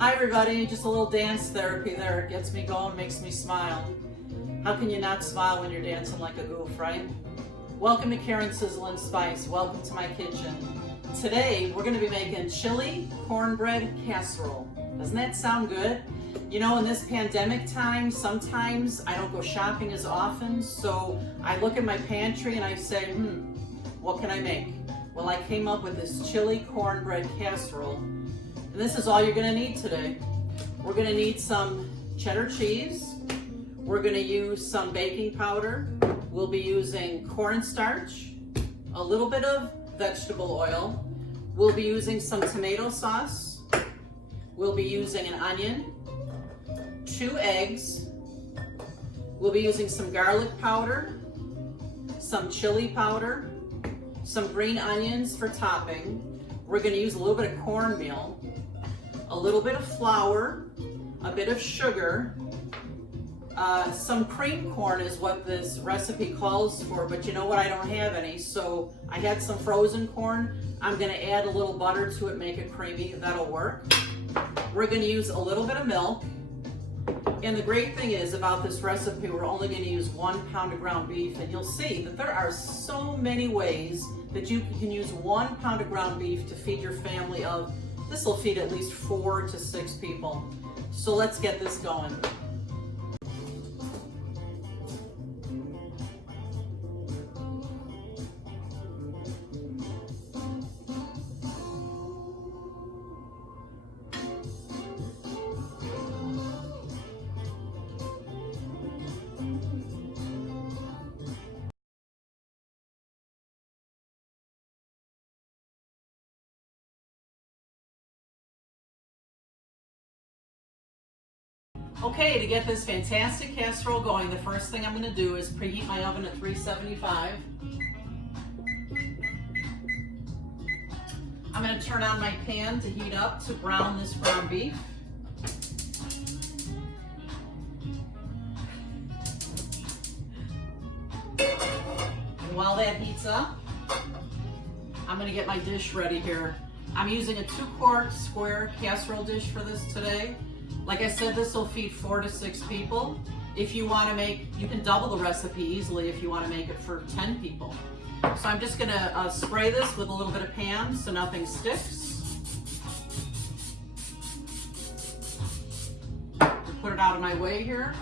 Hi everybody, just a little dance therapy there. It gets me going, makes me smile. How can you not smile when you're dancing like a goof, right? Welcome to Karen Sizzle and Spice. Welcome to my kitchen. Today we're going to be making chili cornbread casserole. Doesn't that sound good? You know, in this pandemic time, sometimes I don't go shopping as often, so I look at my pantry and I say, what can I make? Well, I came up with this chili cornbread casserole. And this is all you're gonna need today. We're gonna need some cheddar cheese. We're gonna use some baking powder. We'll be using cornstarch, a little bit of vegetable oil. We'll be using some tomato sauce. We'll be using an onion, 2 eggs. We'll be using some garlic powder, some chili powder, some green onions for topping. We're gonna use a little bit of cornmeal, a little bit of flour, a bit of sugar, some cream corn is what this recipe calls for, but you know what, I don't have any, so I had some frozen corn. I'm gonna add a little butter to it, make it creamy, that'll work. We're gonna use a little bit of milk, and the great thing is about this recipe, we're only gonna use 1 pound of ground beef, and you'll see that there are so many ways that you can use 1 pound of ground beef to feed your family of. This will feed at least 4 to 6 people. So let's get this going. Okay, to get this fantastic casserole going, the first thing I'm going to do is preheat my oven at 375. I'm going to turn on my pan to heat up to brown this ground beef. And while that heats up, I'm going to get my dish ready here. I'm using a 2-quart square casserole dish for this today. Like I said, this will feed 4 to 6 people. If you want to make, you can double the recipe easily if you want to make it for 10 people. So I'm just going to spray this with a little bit of Pam so nothing sticks. Put it out of my way here.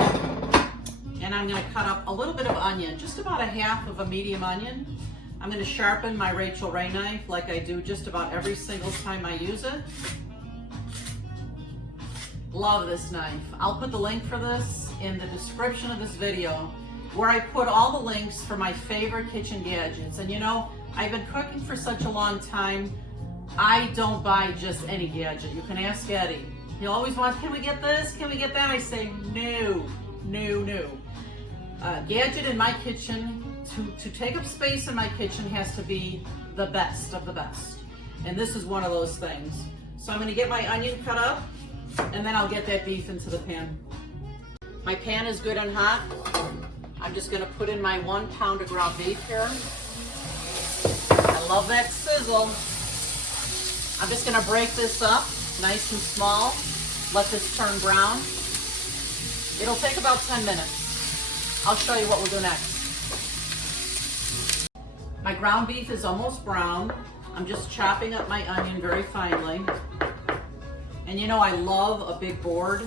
And I'm going to cut up a little bit of onion, just about 1/2 of a medium onion. I'm going to sharpen my Rachel Ray knife like I do just about every single time I use it. Love this knife. I'll put the link for this in the description of this video, where I put all the links for my favorite kitchen gadgets. And you know, I've been cooking for such a long time, I don't buy just any gadget. You can ask Eddie. He always wants, can we get this? Can we get that? I say, no. Gadget in my kitchen, to take up space in my kitchen, has to be the best of the best. And this is one of those things. So I'm gonna get my onion cut up, and then I'll get that beef into the pan. My pan is good and hot. I'm just gonna put in my 1 pound of ground beef here. I love that sizzle. I'm just gonna break this up nice and small. Let this turn brown. It'll take about 10 minutes. I'll show you what we'll do next. My ground beef is almost brown. I'm just chopping up my onion very finely. And you know, I love a big board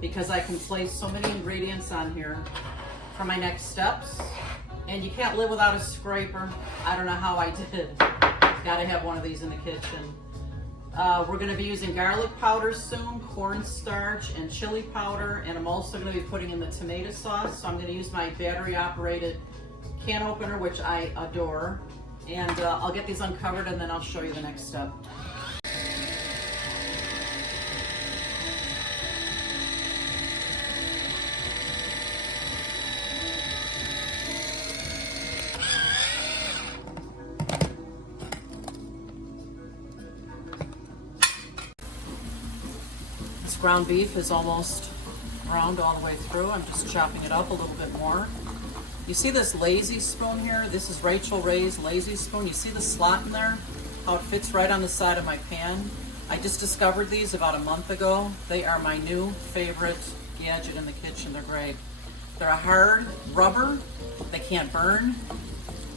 because I can place so many ingredients on here for my next steps. And you can't live without a scraper. I don't know how I did. Gotta have one of these in the kitchen. We're gonna be using garlic powder soon, cornstarch, and chili powder. And I'm also gonna be putting in the tomato sauce. So I'm gonna use my battery operated can opener, which I adore. And I'll get these uncovered and then I'll show you the next step. Ground beef is almost browned all the way through. I'm just chopping it up a little bit more. You see this lazy spoon here? This is Rachel Ray's lazy spoon. You see the slot in there? How it fits right on the side of my pan? I just discovered these about a month ago. They are my new favorite gadget in the kitchen. They're great. They're a hard rubber. They can't burn.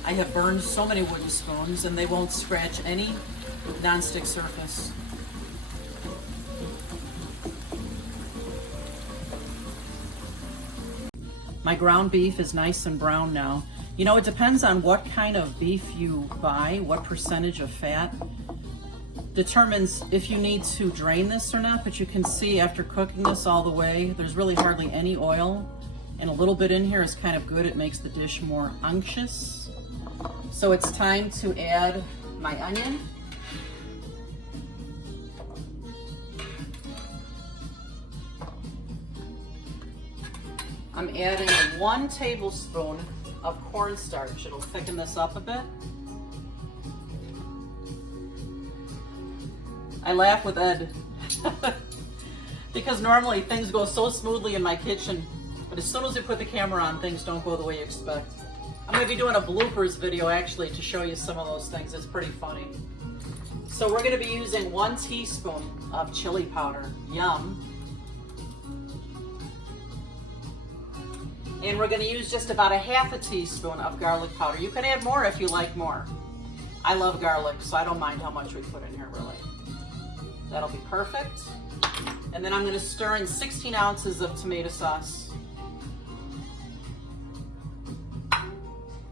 I have burned so many wooden spoons and they won't scratch any nonstick surface. My ground beef is nice and brown now. You know, it depends on what kind of beef you buy, what percentage of fat determines if you need to drain this or not, but you can see after cooking this all the way, there's really hardly any oil, and a little bit in here is kind of good. It makes the dish more unctuous. So it's time to add my onion. I'm adding 1 tablespoon of cornstarch. It'll thicken this up a bit. I laugh with Ed because normally things go so smoothly in my kitchen, but as soon as you put the camera on, things don't go the way you expect. I'm going to be doing a bloopers video actually to show you some of those things. It's pretty funny. So we're going to be using 1 teaspoon of chili powder. Yum. And we're going to use just about a 1/2 teaspoon of garlic powder. You can add more if you like more. I love garlic, so I don't mind how much we put in here, really. That'll be perfect. And then I'm going to stir in 16 ounces of tomato sauce.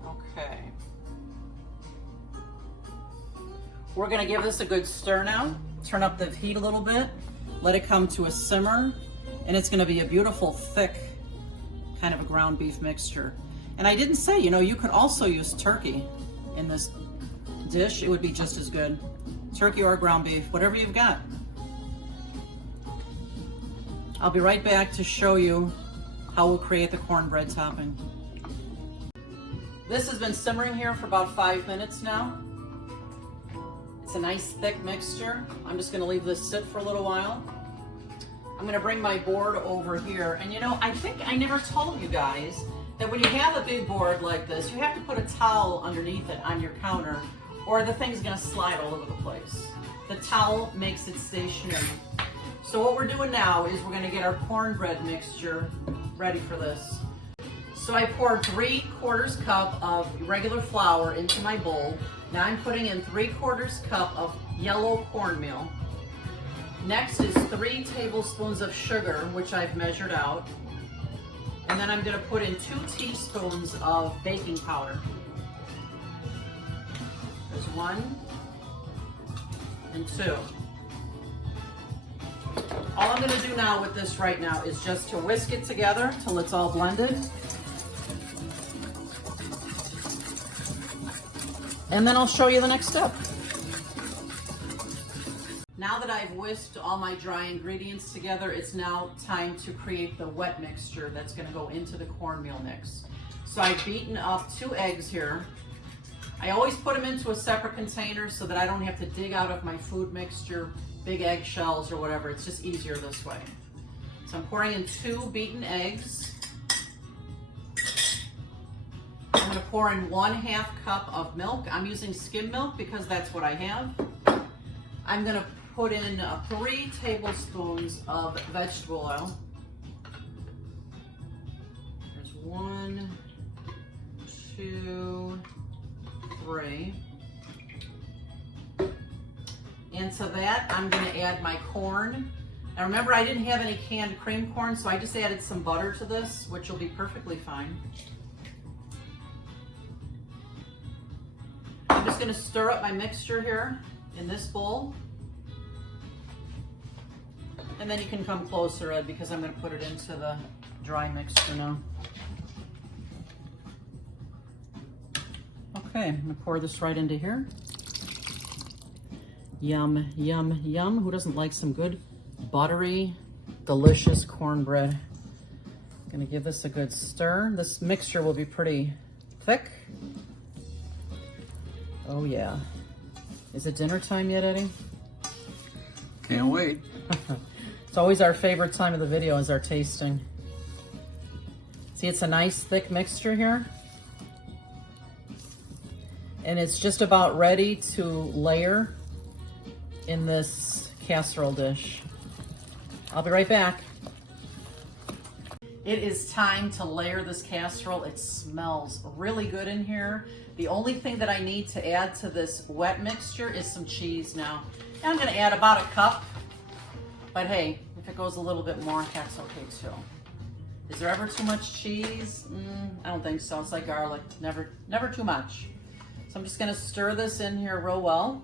Okay. We're going to give this a good stir now. Turn up the heat a little bit. Let it come to a simmer. And it's going to be a beautiful, thick, kind of a ground beef mixture. And I didn't say, you know, you could also use turkey in this dish. It would be just as good. Turkey or ground beef, whatever you've got. I'll be right back to show you how we'll create the cornbread topping. This has been simmering here for about 5 minutes now. It's a nice thick mixture. I'm just gonna leave this sit for a little while. I'm gonna bring my board over here. And you know, I think I never told you guys that when you have a big board like this, you have to put a towel underneath it on your counter or the thing's gonna slide all over the place. The towel makes it stationary. So what we're doing now is we're gonna get our cornbread mixture ready for this. So I poured 3/4 cup of regular flour into my bowl. Now I'm putting in 3/4 cup of yellow cornmeal. Next is 3 tablespoons of sugar, which I've measured out. And then I'm gonna put in 2 teaspoons of baking powder. There's 1 and 2. All I'm gonna do now with this right now is just to whisk it together till it's all blended. And then I'll show you the next step. Now that I've whisked all my dry ingredients together, it's now time to create the wet mixture that's gonna go into the cornmeal mix. So I've beaten up 2 eggs here. I always put them into a separate container so that I don't have to dig out of my food mixture big egg shells or whatever. It's just easier this way. So I'm pouring in 2 beaten eggs. I'm gonna pour in 1/2 cup of milk. I'm using skim milk because that's what I have. I'm gonna put in 3 tablespoons of vegetable oil. There's 1, 2, 3. And to that, I'm gonna add my corn. Now remember, I didn't have any canned cream corn, so I just added some butter to this, which will be perfectly fine. I'm just gonna stir up my mixture here in this bowl. And then you can come closer, Ed, because I'm gonna put it into the dry mixture now. Okay, I'm gonna pour this right into here. Yum, yum, yum. Who doesn't like some good, buttery, delicious cornbread? Gonna give this a good stir. This mixture will be pretty thick. Oh yeah. Is it dinner time yet, Eddie? Can't wait. It's always our favorite time of the video is our tasting. See, it's a nice thick mixture here. And it's just about ready to layer in this casserole dish. I'll be right back. It is time to layer this casserole. It smells really good in here. The only thing that I need to add to this wet mixture is some cheese now. And I'm gonna add about a cup, but hey, if it goes a little bit more, that's okay too. Is there ever too much cheese? I don't think so. It's like garlic, never too much. So I'm just gonna stir this in here real well.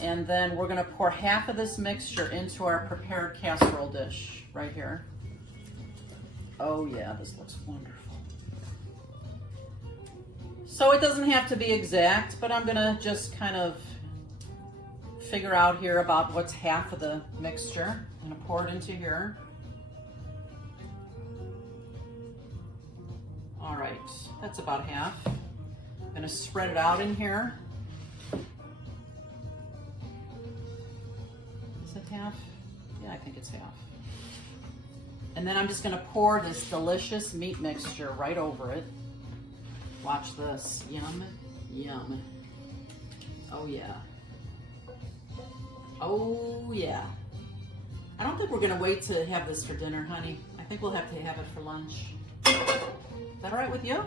And then we're gonna pour half of this mixture into our prepared casserole dish right here. Oh yeah, this looks wonderful. So it doesn't have to be exact, but I'm gonna just kind of figure out here about what's half of the mixture. I'm gonna pour it into here. All right, that's about half. I'm gonna spread it out in here. Is it half? Yeah, I think it's half. And then I'm just gonna pour this delicious meat mixture right over it. Watch this, yum, yum. Oh yeah. Oh yeah. I don't think we're gonna wait to have this for dinner, honey. I think we'll have to have it for lunch. Is that all right with you?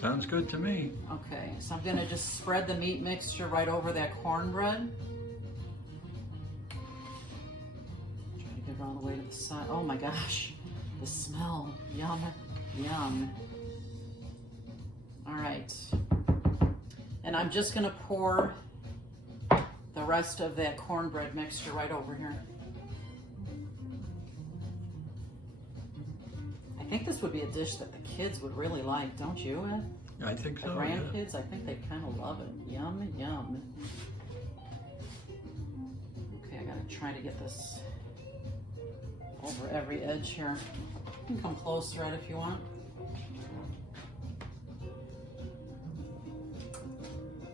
Sounds good to me. Okay, so I'm gonna just spread the meat mixture right over that cornbread. Try to get it all the way to the side. Oh my gosh, the smell, yum, yum. All right, and I'm just gonna pour the rest of that cornbread mixture right over here. I think this would be a dish that the kids would really like, don't you, Ed? I think The so. grandkids, I think they kind of love it. Yum, yum. Okay, I gotta try to get this over every edge here. You can come closer, Ed, if you want.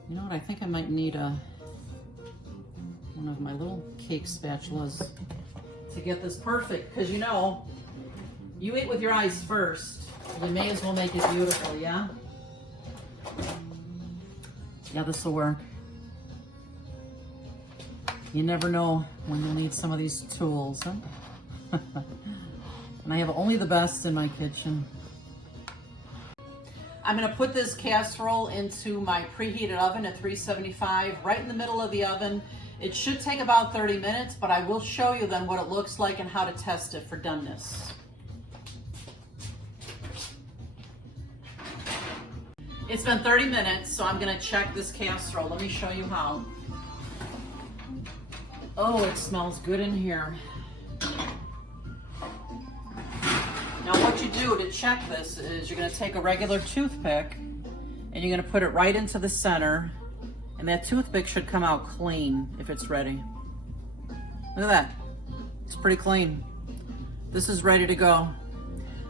You know what, I think I might need one of my little cake spatulas to get this perfect, because you know, you eat with your eyes first. You may as well make it beautiful, yeah? Yeah, this will work. You never know when you'll need some of these tools, huh? And I have only the best in my kitchen. I'm gonna put this casserole into my preheated oven at 375, right in the middle of the oven. It should take about 30 minutes, but I will show you then what it looks like and how to test it for doneness. It's been 30 minutes, so I'm gonna check this casserole. Let me show you how. Oh, it smells good in here. Now what you do to check this is you're gonna take a regular toothpick and you're gonna put it right into the center, and that toothpick should come out clean if it's ready. Look at that, it's pretty clean. This is ready to go.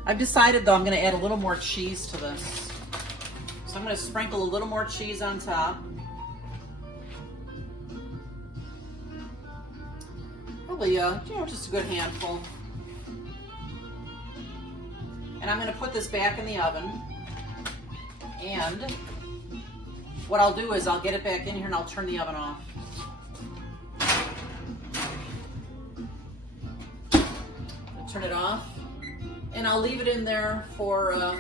I've decided though I'm gonna add a little more cheese to this. So I'm gonna sprinkle a little more cheese on top. Probably, just a good handful. And I'm gonna put this back in the oven. And what I'll do is I'll get it back in here and I'll turn the oven off. I'll turn it off. And I'll leave it in there for,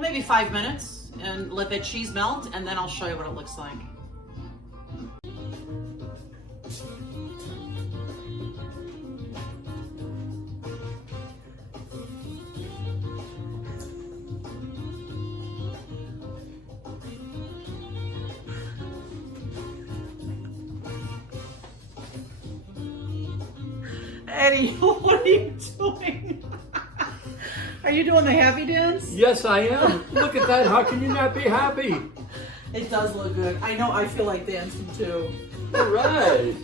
maybe 5 minutes. And let that cheese melt, and then I'll show you what it looks like. Eddie, what are you doing? Are you doing the happy dance? Yes, I am. Look at that. How can you not be happy? It does look good. I know, I feel like dancing too. All right.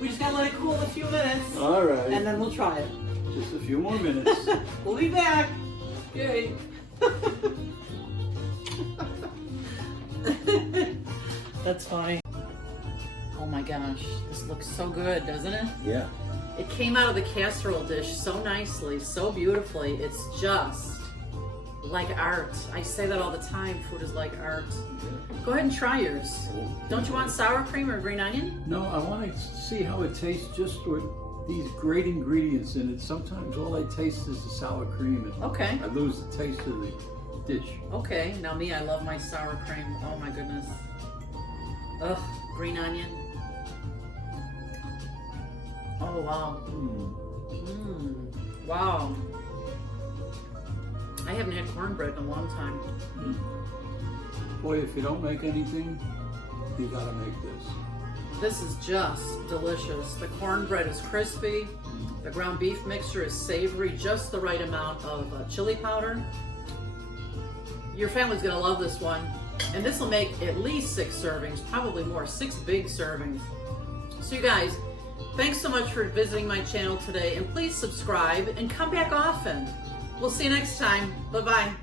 We just gotta let it cool a few minutes. All right. And then we'll try it. Just a few more minutes. We'll be back. Okay. That's funny. Oh my gosh, this looks so good, doesn't it? Yeah. It came out of the casserole dish so nicely, so beautifully. It's just like art. I say that all the time. Food is like art. Go ahead and try yours. Don't you want sour cream or green onion? No, I want to see how it tastes just with these great ingredients in it. Sometimes all I taste is the sour cream, and Okay. I lose the taste of the dish. Okay. Now me, I love my sour cream. Oh my goodness. Ugh, green onion. Oh wow. Wow. I haven't had cornbread in a long time. Boy, if you don't make anything, you gotta make this. This is just delicious. The cornbread is crispy. The ground beef mixture is savory, just the right amount of chili powder. Your family's gonna love this one. And this will make at least 6 servings, probably more, 6 big servings. So you guys, thanks so much for visiting my channel today, and please subscribe and come back often. We'll see you next time. Bye-bye.